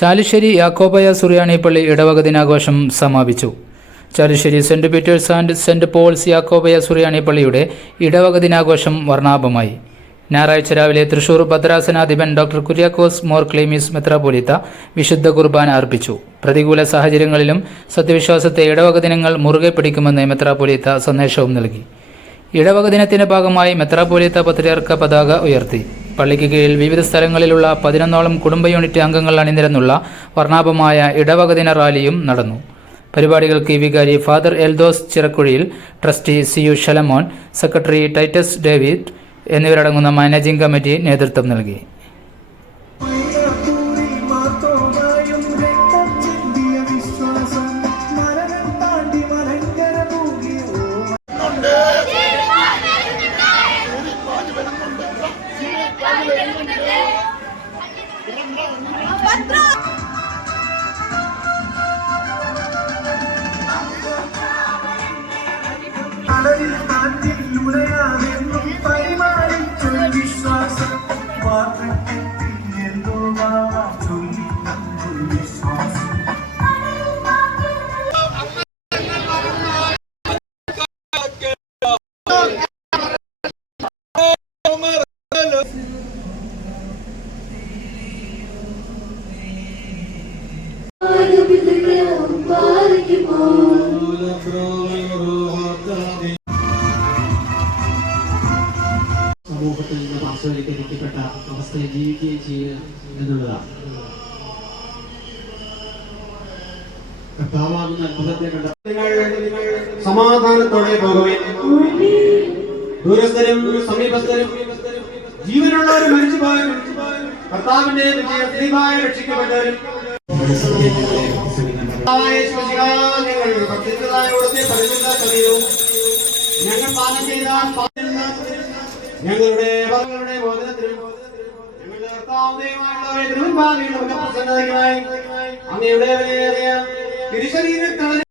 ചാലുശ്ശേരി യാക്കോബയ സുറിയാനി പള്ളി ഇടവക ദിനാഘോഷം സമാപിച്ചു. Chalissery Saint Peter's and Saint Paul's Yakobaya Suriyani പള്ളിയുടെ ഇടവക ദിനാഘോഷം വർണാഭമായി. ഞായറാഴ്ച രാവിലെ തൃശൂർ ഭദ്രാസനാധിപൻ ഡോക്ടർ കുര്യാക്കോസ് മോർ ക്ലീമിസ് മെത്രാപോലിത്ത വിശുദ്ധ കുർബാന അർപ്പിച്ചു. പ്രതികൂല സാഹചര്യങ്ങളിലും സത്യവിശ്വാസത്തെ ഇടവക ദിനങ്ങൾ മുറുകെ പിടിക്കുമെന്ന് മെത്രാപോലിത്ത സന്ദേശവും നൽകി. ഇടവക ദിനത്തിന്റെ ഭാഗമായി മെത്രാപോലിത്ത പത്രിയർക്ക പതാക ഉയർത്തി. പള്ളിക്ക് കീഴിൽ വിവിധ സ്ഥലങ്ങളിലുള്ള പതിനൊന്നോളം കുടുംബ യൂണിറ്റ് അംഗങ്ങൾ അണിനിരന്നുള്ള വർണാഭമായ ഇടവക ദിന റാലിയും നടന്നു. പരിപാടികൾക്ക് വികാരി father Eldhose Chirakkuzhiyil trustee C U Shalamon secretary Titus David എന്നിവരടങ്ങുന്ന മാനേജിംഗ് കമ്മിറ്റി നേതൃത്വം നൽകി. അടലിൽ നാട്ടിൽ ഉലയാമെന്നും പരിമാണിച്ചൊരു വിശ്വാസം വാർദ്ധക്യത്തിൽ എന്തോ മാവാൻ ചൊല്ലി തന്നൊരു വിശ്വാസം. സമൂഹത്തിൽ നിന്ന് പാർശ്വവൽക്കരിക്കപ്പെട്ട അവസ്ഥയിൽ ജീവിക്കുകയും ചെയ്യുക എന്നുള്ളതാണ്. സമാധാനത്തോടെ പോകുവിൻ. ദൂരസ്ഥരും സമീപസ്ഥരും ജീവനുള്ളവരും മരിച്ചുപോയവരും കർത്താവിന്റെ വിജയമായി രക്ഷിക്കപ്പെട്ടവരും. ഞങ്ങൾ പാലം ചെയ്ത ഞങ്ങളുടെ ഞങ്ങളുടെ നമുക്ക് പ്രസന്നതയ്ക്കുമായി അങ്ങയുടെ തിരുശരീരത്തിൽ